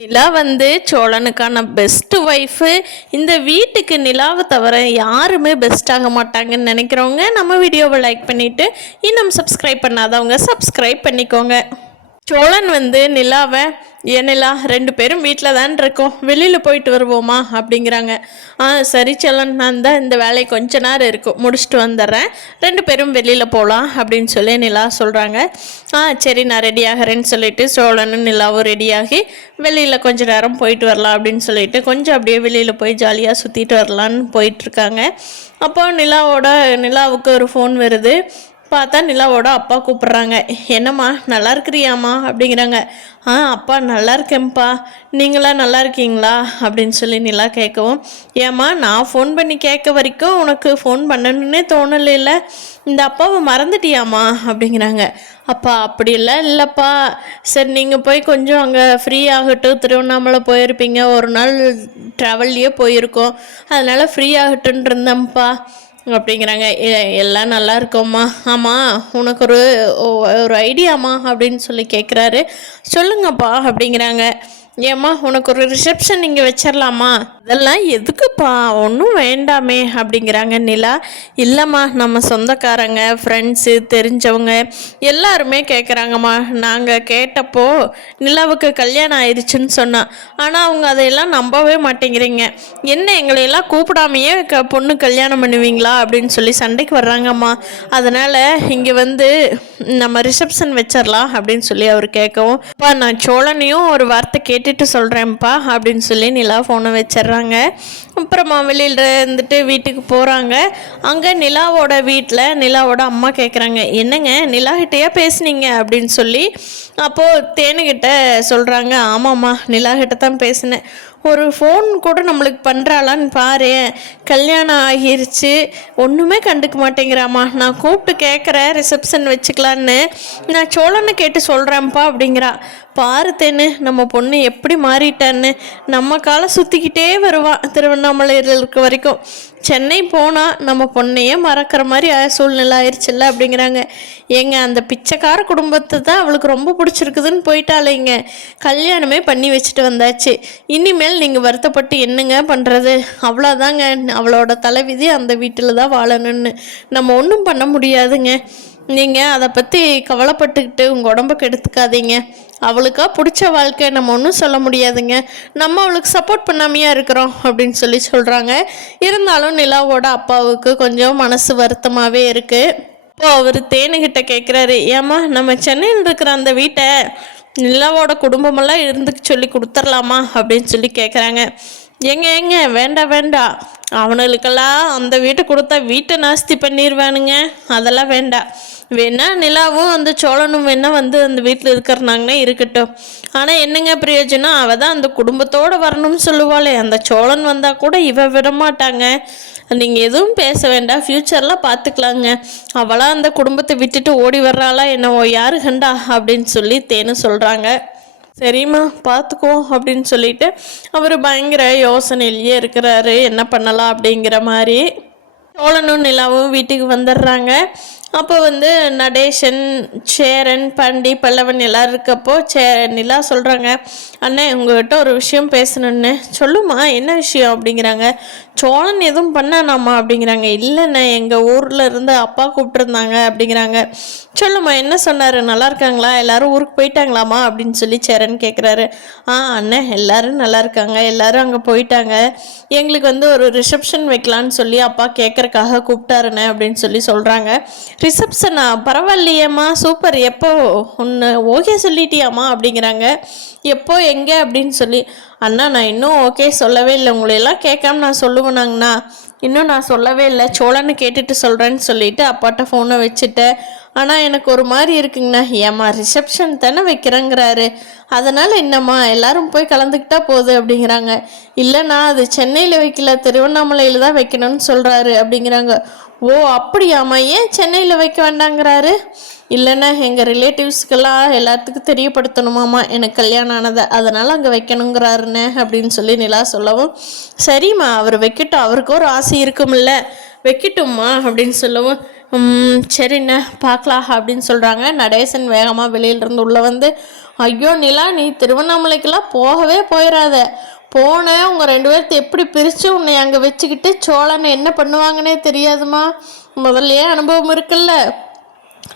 நிலா வந்து சோழனுக்கான best wife. இந்த வீட்டுக்கு நிலாவை தவிர யாருமே பெஸ்ட் ஆக மாட்டாங்கன்னு நினைக்கிறவங்க நம்ம வீடியோவை லைக் பண்ணிவிட்டு இன்னும் சப்ஸ்கிரைப் பண்ணாதவங்க சப்ஸ்கிரைப் பண்ணிக்கோங்க. சோழன் வந்து நிலாவை, ஏன் நிலா, 2 பேரும் வீட்டில் தான் இருக்கோம், வெளியில் போயிட்டு வருவோமா அப்படிங்கிறாங்க. சரி சோழன், நான் தான் இந்த வேலை கொஞ்ச நேரம் இருக்கும், முடிச்சுட்டு வந்துடுறேன், 2 பேரும் வெளியில் போகலாம் அப்படின்னு சொல்லி நிலா சொல்கிறாங்க. சரி நான் ரெடி ஆகிறேன்னு சொல்லிட்டு சோழனும் நிலாவும் ரெடியாகி வெளியில் கொஞ்ச நேரம் போயிட்டு வரலாம் அப்படின்னு சொல்லிட்டு கொஞ்சம் அப்படியே வெளியில் போய் ஜாலியாக சுற்றிட்டு வரலான்னு போயிட்டுருக்காங்க. அப்போ நிலாவுக்கு ஒரு ஃபோன் வருது. பார்த்தா நிலாவோட அப்பா கூப்பிட்றாங்க. என்னம்மா நல்லா இருக்கிறியாம்மா அப்படிங்கிறாங்க. அப்பா நல்லா இருக்கேன்ப்பா, நீங்களாம் நல்லா இருக்கீங்களா அப்படின்னு சொல்லி நிலா கேட்கவும், ஏம்மா நான் ஃபோன் பண்ணி கேட்க வரைக்கும் உனக்கு ஃபோன் பண்ணணுன்னே தோணலைல்ல, இந்த அப்பாவை மறந்துட்டியாம்மா அப்படிங்கிறாங்க. அப்பா அப்படிலாம் இல்லைப்பா, சரி நீங்கள் போய் கொஞ்சம் அங்கே ஃப்ரீ ஆகட்டும், திருவண்ணாமலை போயிருப்பீங்க, ஒரு நாள் ட்ராவல்லையே போயிருக்கோம், அதனால் ஃப்ரீ ஆகட்டும்னு இருந்தேன்ப்பா அப்படிங்கிறாங்க. எல்லாம் நல்லா இருக்கோம்மா. ஆமாம், உனக்கு ஒரு ஐடியாம்மா அப்படின்னு சொல்லி கேட்குறாரு. சொல்லுங்கப்பா அப்படிங்கிறாங்க. ஏம்மா உனக்கு ஒரு ரிசப்ஷன் இங்கே வச்சிடலாமா? அதெல்லாம் எதுக்குப்பா, ஒன்றும் வேண்டாமே அப்படிங்கிறாங்க நிலா. இல்லைம்மா, நம்ம சொந்தக்காரங்க, ஃப்ரெண்ட்ஸு, தெரிஞ்சவங்க எல்லாருமே கேட்குறாங்கம்மா. நாங்கள் கேட்டப்போ நிலாவுக்கு கல்யாணம் ஆயிடுச்சுன்னு சொன்னான், ஆனால் அவங்க அதையெல்லாம் நம்பவே மாட்டேங்கிறீங்க, என்ன எங்களையெல்லாம் கூப்பிடாமையே பொண்ணு கல்யாணம் பண்ணுவீங்களா அப்படின்னு சொல்லி சண்டைக்கு வர்றாங்கம்மா. அதனால் இங்கே வந்து நம்ம ரிசப்ஷன் வச்சிடலாம் அப்படின்னு சொல்லி அவர் கேட்கவும், அப்பா நான் சோழனையும் ஒரு வார்த்தை கேட்டுட்டு சொல்கிறேன்ப்பா அப்படின்னு சொல்லி நிலா ஃபோனை வச்சிட்றாங்க. அப்புறமா வெளியில் இருந்துட்டு வீட்டுக்கு போகிறாங்க. அங்கே நிலாவோட வீட்டில் நிலாவோட அம்மா கேட்குறாங்க, என்னங்க நிலாகிட்டையா பேசுனீங்க அப்படின்னு சொல்லி. அப்போது தேனுகிட்ட சொல்கிறாங்க, ஆமாம்மா நிலாகிட்ட தான் பேசினேன், ஒரு ஃபோன் கூட நம்மளுக்கு பண்ணுறாளான்னு பாரு, கல்யாணம் ஆகிருச்சு, ஒன்றுமே கண்டுக்க மாட்டேங்கிறாம்மா, நான் கூப்பிட்டு கேட்குறேன் ரிசப்ஷன் வச்சுக்கலான்னு, நான் சோழனை கேட்டு சொல்கிறேன்ப்பா அப்படிங்கிறா. பாரு தேனு, நம்ம பொண்ணு எப்படி மாறிட்டான்னு, நம்ம காலை சுற்றிக்கிட்டே வருவான் திருவண்ணாமலையில் இருக்க வரைக்கும், சென்னை போனால் நம்ம பொண்ணையே மறக்கிற மாதிரி சூழ்நிலை ஆயிடுச்சுல்ல அப்படிங்கிறாங்க. ஏங்க அந்த பிச்சைக்கார குடும்பத்தை தான் அவளுக்கு ரொம்ப பிடிச்சிருக்குதுன்னு போயிட்டாலேங்க, கல்யாணமே பண்ணி வச்சுட்டு வந்தாச்சு, இனிமேல் நீங்கள் வருத்தப்பட்டு என்னங்க பண்ணுறது, அவ்வளோதாங்க, அவளோட தலைவிதி அந்த வீட்டில் தான் வாழணும்னு, நம்ம ஒன்றும் பண்ண முடியாதுங்க, நீங்கள் அதை பற்றி கவலைப்பட்டுக்கிட்டு உங்கள் உடம்புக்கு எடுத்துக்காதீங்க, அவளுக்கா பிடிச்ச வாழ்க்கை, நம்ம ஒன்றும் சொல்ல முடியாதுங்க, நம்ம அவளுக்கு சப்போர்ட் பண்ணாமையா இருக்கிறோம் அப்படின்னு சொல்லி சொல்கிறாங்க. இருந்தாலும் நிலாவோட அப்பாவுக்கு கொஞ்சம் மனசு வருத்தமாகவே இருக்குது. இப்போது அவர் தேனுகிட்ட கேட்குறாரு, ஏம்மா நம்ம சென்னையில் இருக்கிற அந்த வீட்டை நிலாவோட குடும்பமெல்லாம் இருந்துக்கு சொல்லி கொடுத்துர்லாமா அப்படின்னு சொல்லி கேட்குறாங்க. ஏங்க வேண்டாம், அவனுங்களுக்கெல்லாம் அந்த வீட்டை கொடுத்தா வீட்டை நாஸ்தி பண்ணிடுவானுங்க, அதெல்லாம் வேண்டாம், வேணா நிலாவும் அந்த சோழனும் வேணா வந்து அந்த வீட்டில் இருக்கிறனாங்கன்னா இருக்கட்டும், ஆனால் என்னங்க பிரயோஜனம், அவள் தான் அந்த குடும்பத்தோடு வரணும்னு சொல்லுவாளே, அந்த சோழன் வந்தால் கூட இவ விடமாட்டாங்க, நீங்கள் எதுவும் பேச வேண்டாம், ஃப்யூச்சரில் பார்த்துக்கலாங்க, அவளாக அந்த குடும்பத்தை விட்டுட்டு ஓடி வர்றாளா என்னவோ யாரு கண்டா அப்படின்னு சொல்லி தேனு சொல்கிறாங்க. சரிம்மா பார்த்துக்குவோம் அப்படின்னு சொல்லிட்டு அவர் பயங்கர யோசனையிலேயே இருக்கிறாரு, என்ன பண்ணலாம் அப்படிங்கிற மாதிரி. சோழனும் நிலாவும் வீட்டுக்கு வந்துடுறாங்க. அப்போ வந்து நடேசன், சேரன், பாண்டி, பல்லவன் எல்லோரும் இருக்கப்போ நிலா சொல்கிறாங்க, அண்ணே உங்கள்கிட்ட ஒரு விஷயம் பேசணுன்னு. சொல்லுமா, என்ன விஷயம் அப்படிங்கிறாங்க. சோழன் எதுவும் பண்ணானாமா அப்படிங்கிறாங்க. இல்லைண்ணே, எங்கள் ஊரில் இருந்து அப்பா கூப்பிட்டுருந்தாங்க அப்படிங்கிறாங்க. சொல்லுமா, என்ன சொன்னார், நல்லா இருக்காங்களா, எல்லோரும் ஊருக்கு போயிட்டாங்களாமா அப்படின்னு சொல்லி சேரன் கேட்குறாரு. அண்ணே எல்லாரும் நல்லா இருக்காங்க, எல்லோரும் அங்கே போயிட்டாங்க, எங்களுக்கு வந்து ஒரு ரிசப்ஷன் வைக்கலான்னு சொல்லி அப்பா கேட்குறக்காக கூப்பிட்டாருண்ணே அப்படின்னு சொல்லி சொல்கிறாங்க. ரிசப்ஷனா, பரவாயில்லையம்மா, சூப்பர், எப்போ ஒன்று ஓகே சொல்லிட்டியாம்மா அப்படிங்கிறாங்க. எப்போ எங்கே அப்படின்னு சொல்லி. அண்ணா நான் இன்னும் ஓகே சொல்லவே இல்லை, உங்களையெல்லாம் கேட்காம நான் சொல்லுவேனாங்கண்ணா, இன்னும் நான் சொல்லவே இல்லை, சோழன்னு கேட்டுட்டு சொல்கிறேன்னு சொல்லிட்டு அப்பாட்ட ஃபோனை வச்சுட்டேன், ஆனால் எனக்கு ஒரு மாதிரி இருக்குங்கண்ணா. ஏம்மா ரிசப்ஷன் தானே வைக்கிறேங்கிறாரு, அதனால் என்னம்மா எல்லாரும் போய் கலந்துக்கிட்டா போகுது அப்படிங்கிறாங்க. இல்லைண்ணா அது சென்னையில் வைக்கல, திருவண்ணாமலையில் தான் வைக்கணும்னு சொல்கிறாரு அப்படிங்கிறாங்க. ஓ அப்படியாம்மா, ஏன் சென்னையில் வைக்க வேண்டாங்கிறாரு? இல்லைண்ணா எங்கள் ரிலேட்டிவ்ஸ்க்கெல்லாம் எல்லாத்துக்கும் தெரியப்படுத்தணுமாம்மா எனக்கு கல்யாணம் ஆனதை, அதனால் அங்கே வைக்கணுங்கிறாருண்ணே அப்படின்னு சொல்லி நிலா சொல்லவும், சரிம்மா அவர் வைக்கட்டும், அவருக்கு ஒரு ஆசை இருக்குமில்ல, வைக்கட்டும்மா அப்படின்னு சொல்லவும், சரிண்ணே பார்க்கலாம் அப்படின்னு சொல்கிறாங்க. நடேசன் வேகமாக வெளியிலேருந்து உள்ளே வந்து, ஐயோ நிலா, நீ திருவண்ணாமலைக்கெல்லாம் போகவே போயிடாத. போனேன் உங்கள் 2 பேர்த்து எப்படி பிரித்து உன்னை அங்கே வச்சுக்கிட்டு சோழனை என்ன பண்ணுவாங்கன்னே தெரியாதுமா. முதல்லையே அனுபவம் இருக்குல்ல.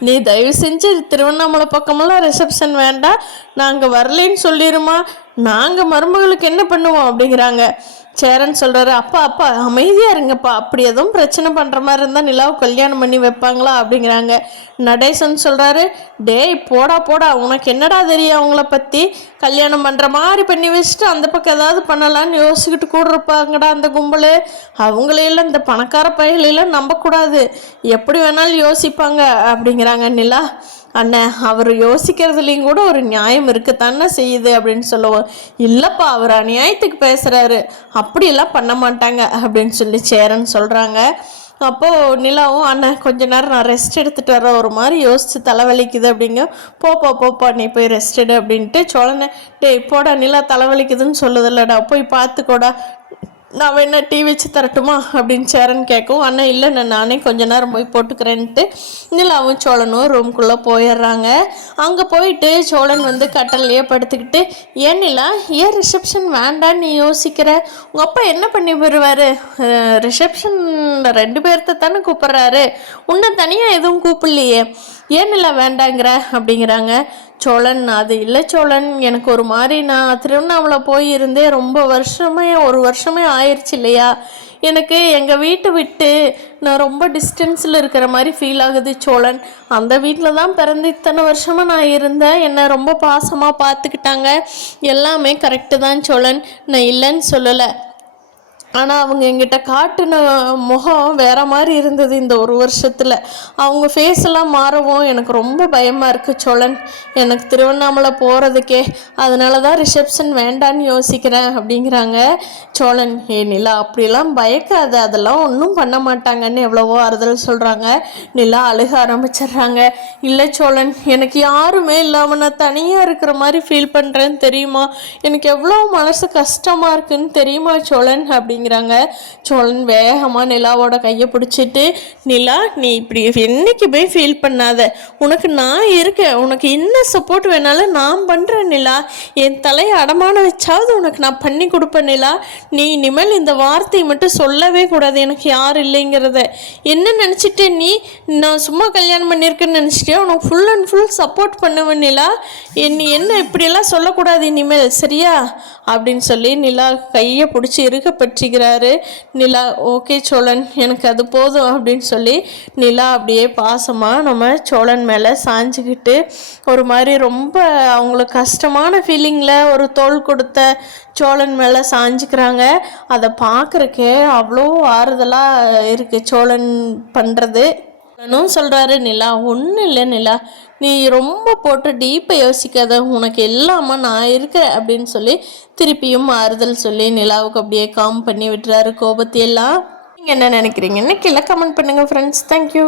நீ தயவு செஞ்சு திருவண்ணாமலை பக்கமெல்லாம் ரிசப்ஷன் வேண்டாம், நாங்கள் வரலேன்னு சொல்லிடுமா. நாங்கள் மருமகளுக்கு என்ன பண்ணுவோம் அப்படிங்கிறாங்க. சேரன் சொல்கிறாரு, அப்பா அப்பா அமைதியாக இருங்கப்பா, அப்படி எதுவும் பிரச்சனை பண்ணுற மாதிரி இருந்தால் நிலாவை கல்யாணம் பண்ணி வைப்பாங்களா அப்படிங்கிறாங்க. நடேசன் சொல்கிறாரு, டேய் போடா போடா, உனக்கு என்னடா தெரியும் அவங்கள பற்றி. கல்யாணம் பண்ணுற மாதிரி பண்ணி வச்சுட்டு அந்த பக்கம் ஏதாவது பண்ணலான்னு யோசிச்சுக்கிட்டு கூட இருப்பாங்கடா அந்த கும்பல். அவங்களையெல்லாம் இந்த பணக்கார பையலையெல்லாம் நம்பக்கூடாது, எப்படி வேணாலும் யோசிப்பாங்க அப்படிங்கிறாங்க. நிலா, அண்ணன் அவர் யோசிக்கிறதுலேயும் கூட ஒரு நியாயம் இருக்குத்தானே செய்யுது அப்படின்னு சொல்லுவோம். இல்லைப்பா, அவர் அநியாயத்துக்கு பேசுகிறாரு, அப்படியெல்லாம் பண்ண மாட்டாங்க அப்படின்னு சொல்லி சேரன் சொல்கிறாங்க. அப்போது நிலாவும், அண்ணன் கொஞ்ச நேரம் நான் ரெஸ்ட் எடுத்துகிட்டு வர, ஒரு மாதிரி யோசித்து தலைவலிக்குது அப்படிங்க. போப்பா நீ போய் ரெஸ்ட் எடு அப்படின்ட்டு சோழனை, டேய் போடா நிலா தலைவலிக்குதுன்னு சொல்லுதில்லடா, போய் பார்த்துக்கோடா, நான் வேணா டீ வச்சு தரட்டுமா அப்படின்னு சேரன் கேட்கும். அண்ணா இல்லை, நானே கொஞ்ச நேரம் போய் போட்டுக்கிறேன்ட்டு நிலாவும் சோழனும் ரூம்குள்ளே போயிடுறாங்க. அங்கே போயிட்டு சோழன் வந்து கட்டல்லையே படுத்துக்கிட்டு, ஏன் நிலா, ஏன் ரிசப்ஷன் வேண்டான்னு நீ யோசிக்கிற? உங்கள் அப்பா என்ன பண்ணி போயிடுவார்? ரிசப்ஷன் 2 பேர்த்த தானே கூப்பிட்றாரு, உன்னை தனியாக எதுவும் கூப்பிடலையே, ஏன் நிலா வேண்டாங்கிற அப்படிங்கிறாங்க. சோழன், அது இல்லை சோழன், எனக்கு ஒரு மாதிரி, நான் திருவண்ணாமலை போயிருந்தே ரொம்ப ஒரு வருஷமே ஆயிடுச்சு இல்லையா, எனக்கு எங்கள் வீட்டை விட்டு நான் ரொம்ப டிஸ்டன்ஸில் இருக்கிற மாதிரி ஃபீல் ஆகுது சோழன். அந்த வீட்டில் தான் பிறந்து இத்தனை வருஷமாக நான் இருந்தேன், என்னை ரொம்ப பாசமாக பார்த்துக்கிட்டாங்க, எல்லாமே கரெக்டு தான் சோழன், நான் இல்லைன்னு சொல்லலை. ஆனால் அவங்க எங்கிட்ட காட்டின முகம் வேறு மாதிரி இருந்தது இந்த ஒரு வருஷத்தில். அவங்க ஃபேஸெல்லாம் மாறவும் எனக்கு ரொம்ப பயமாக இருக்குது சோழன், எனக்கு திருவண்ணாமலை போகிறதுக்கே. அதனால தான் ரிசப்ஷன் வேண்டான்னு யோசிக்கிறேன் அப்படிங்கிறாங்க. சோழன், ஏ நிலா, அப்படிலாம் பயக்காது, அதெல்லாம் ஒன்றும் பண்ண மாட்டாங்கன்னு எவ்வளவோ ஆறுதல் சொல்கிறாங்க. நிலா அழுக ஆரம்பிச்சிடுறாங்க. இல்லை சோழன், எனக்கு யாருமே இல்லாமல் நான் தனியாக இருக்கிற மாதிரி ஃபீல் பண்ணுறேன்னு தெரியுமா, எனக்கு எவ்வளோ மனசு கஷ்டமாக இருக்குன்னு தெரியுமா சோழன் அப்படிங்க. சோழன் வேகமாக நிலாவோட கையை பிடிச்சிட்டு, நிலா நீ இப்படி என்னைக்குமே ஃபீல் பண்ணாத, உனக்கு நான் இருக்கேன், உனக்கு என்ன சப்போர்ட் வேணாலும் நான் பண்ணுறேன் நிலா, என் தலையை அடமான வச்சாவது உனக்கு நான் பண்ணி கொடுப்பேன் நிலா, நீ இனிமேல் இந்த வார்த்தையை மட்டும் சொல்லவே கூடாது, எனக்கு யார் இல்லைங்கிறத. என்ன நினச்சிட்டு நீ நான் சும்மா கல்யாணம் பண்ணியிருக்கேன்னு நினச்சிட்டியா, உனக்கு ஃபுல் அண்ட் ஃபுல் சப்போர்ட் பண்ணுவேன் நிலா, நீ என்ன இப்படியெல்லாம் சொல்லக்கூடாது இனிமேல், சரியா அப்படின்னு சொல்லி நிலா கையை பிடிச்சி இருக்க பற்றிக்கிறாரு. நிலா, ஓகே சோழன், எனக்கு அது போதும் அப்படின்னு சொல்லி நிலா அப்படியே பாசமாக நம்ம சோழன் மேலே சாஞ்சிக்கிட்டு ஒரு மாதிரி ரொம்ப அவங்களுக்கு கஷ்டமான ஃபீலிங்கில் ஒரு தோள் கொடுத்த சோழன் மேலே சாஞ்சிக்கிறாங்க. அதை பார்க்குறக்கே அவ்வளோ ஆறுதலாக இருக்குது சோழன் பண்ணுறது. சொல்கிறாரு, நிலா ஒன்றும் இல்லை நிலா, நீ ரொம்ப போட்டு டீப்பை யோசிக்காத, உனக்கு எல்லாமா நான் இருக்கேன் அப்படின்னு சொல்லி திருப்பியும் ஆறுதல் சொல்லி நிலாவுக்கு அப்படியே காம் பண்ணி விட்டுறாரு கோபத்தையெல்லாம். நீங்கள் என்ன நினைக்கிறீங்கன்னு கீழே கமெண்ட் பண்ணுங்கள் ஃப்ரெண்ட்ஸ். தேங்க்யூ.